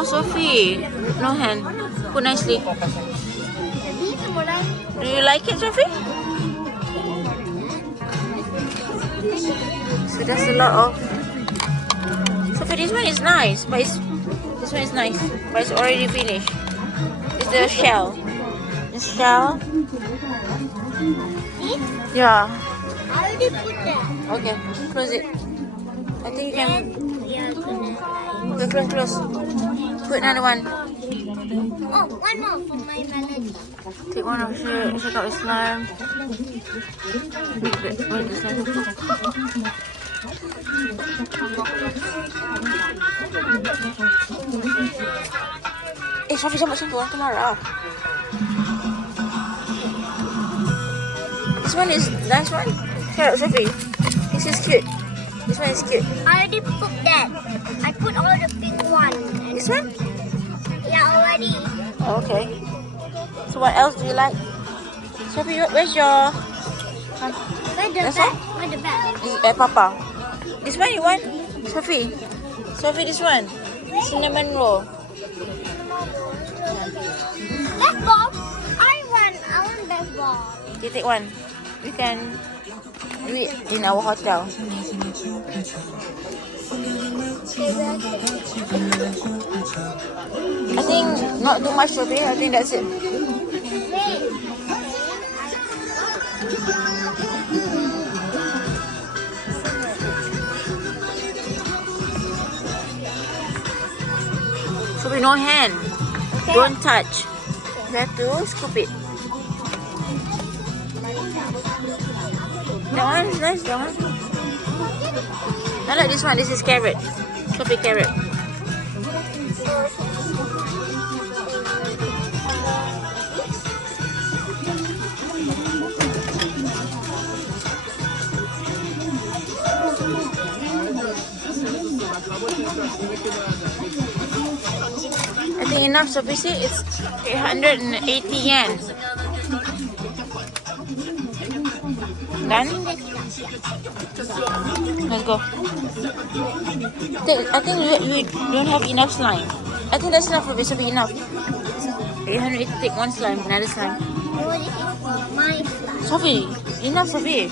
Oh, Sophie. No hand. Put nicely. Do you like it, Sophie? So that's a lot of. Sophie, this one is nice, but this one is nice, but it's already finished. It's the shell. The shell. Yeah. I already put that. Okay, close it. I think you can. Close. Put another one. Oh, one more for my melody. Take one of the check out the slime. Wait, the slime. Sophie, sampai orang tu marah. This one is nice one. Carrot, Sophie. This is cute. This one is cute. I already put that. I put all the big one. This one? Yeah, already. Oh, okay. So what else do you like? Sophie, where's your... Where's the That's bag? all? Where's the bag? This is Papa. This one you want? Sophie, this one. Cinnamon roll. Baseball. I want baseball. You take one. We can do it in our hotel. I think not too much, Sophie. I think that's it. Sophie, no hand. Okay. Don't touch. You have to scoop it. That one is nice, that one. I like this one. This is carrot. Sophie, carrot. I think enough, Sophie. See, it's 880 yen. Done? Let's go. I think we don't have enough slime. I think that's enough, Sophie. Enough. 880, take one slime, another slime. My slime. Sophie, enough, Sophie.